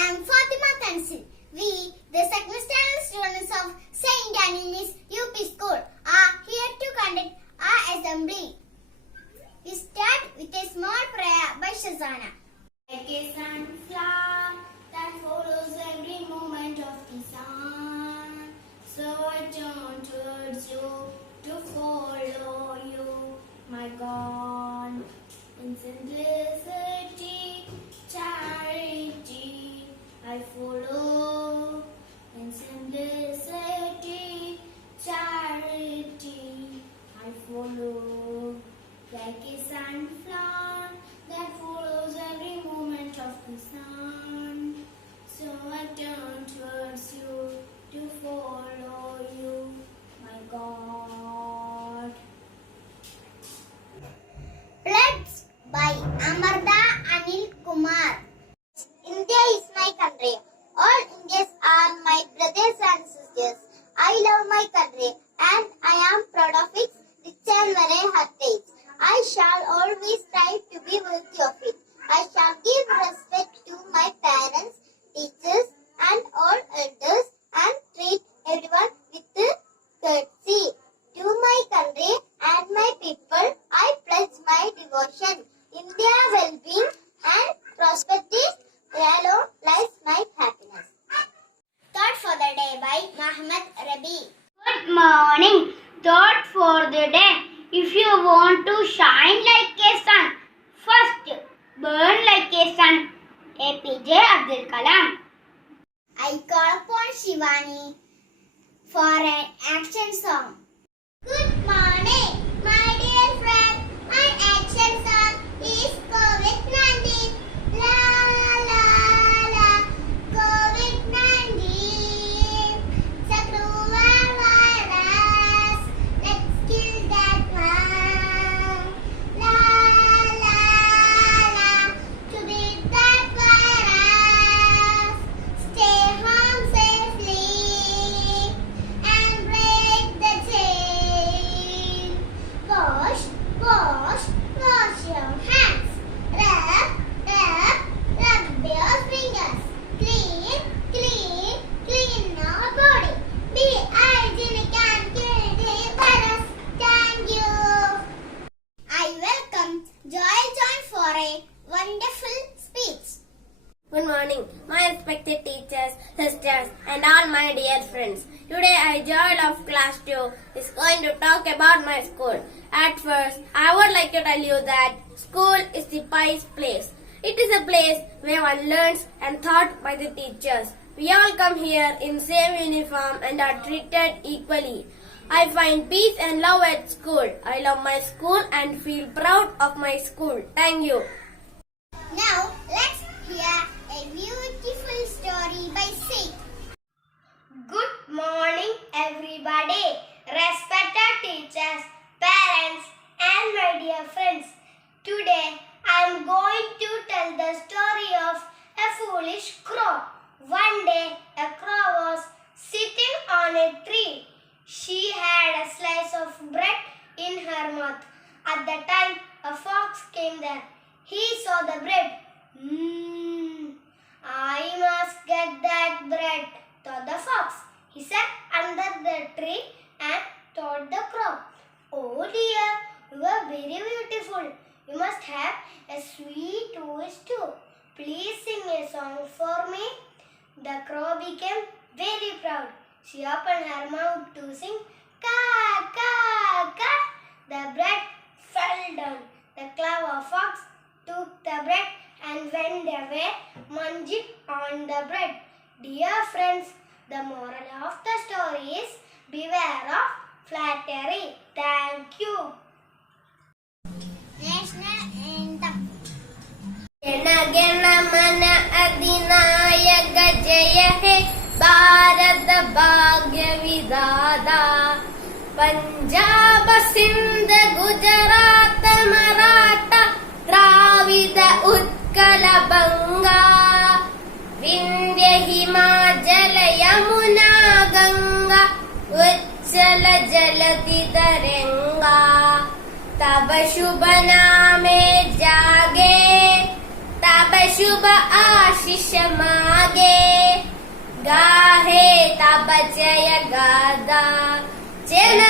I am Fatima Tansil. We, the second standard students of St.Antony's UP School, are here to conduct our assembly. We start with a small prayer by Shazana. Like a sunflower that follows every moment of the sun, so I turn towards you to follow you, my God. In simplicity, charity, I follow. In simplicity, charity, I follow. Like a sunflower that follows every moment of the sun, so I turn towards you to follow you, my God. Pledged by Amarda Anil Kumar. India is my country. All Indians are my brothers and sisters. I love my country and I am proud of its rich and varied heritage. I shall always strive to be worthy of it. I shall give respect to my parents, teachers and all elders and treat everyone with courtesy. To my country and my people, I pledge my devotion. India well-being and prosperity alone lies my happiness. Thought for the day by Muhammad Rabi. Good morning. Thought for the day. If you want to shine like a sun, first burn like a sun. APJ Abdul Kalam. I call upon Shivani for an action song. Good morning, my dear friend. My action song is COVID-19. La la la, COVID-19. It's a cruel virus. Let's kill that one. La la la, to beat that virus. Stay home safely and break the chain. Wash, wash, wash your hands. Rub, rub, rub your fingers. Clean, clean, clean our body. Be hygienic and kill the virus. Thank you. I welcome Joy for a wonderful speech. Good morning, my respected teachers, sisters, and all my dear friends. Today, I, Joel of Class 2, is going to talk about my school. At first, I would like to tell you that school is the pious place. It is a place where one learns and taught by the teachers. We all come here in same uniform and are treated equally. I find peace and love at school. I love my school and feel proud of my school. Thank you. Now, let's hear a beautiful story by Sid. Good morning, everybody. Respected teachers, parents, and my dear friends. Today, I am going to tell the story of a foolish crow. One day, a crow was sitting on a tree. She had a slice of bread in her mouth. At the time, a fox came there. He saw the bread. I must get that bread, thought the fox. He sat under the tree and told the crow, "Oh dear, you are very beautiful. You must have a sweet voice too. Please sing a song for me." The crow became very proud. She opened her mouth to sing, "Ka, ka, ka." The bread fell down. The clever fox took the bread and went away, munching on the bread. Dear friends, the moral of the story is beware of flattery. Thank you. National Anthem. Gana gana mana adinayaka jaya he Bharat bhagya vidada Punjab Sindh Gujarat Maratha Dravida Utkala Banga Vindhya Himachala Yamuna Ganga Uchchala Jalati Taranga Taba Shubha Naame Jage Taba शुभ आशिष मागे गाहे तब जय गादा जन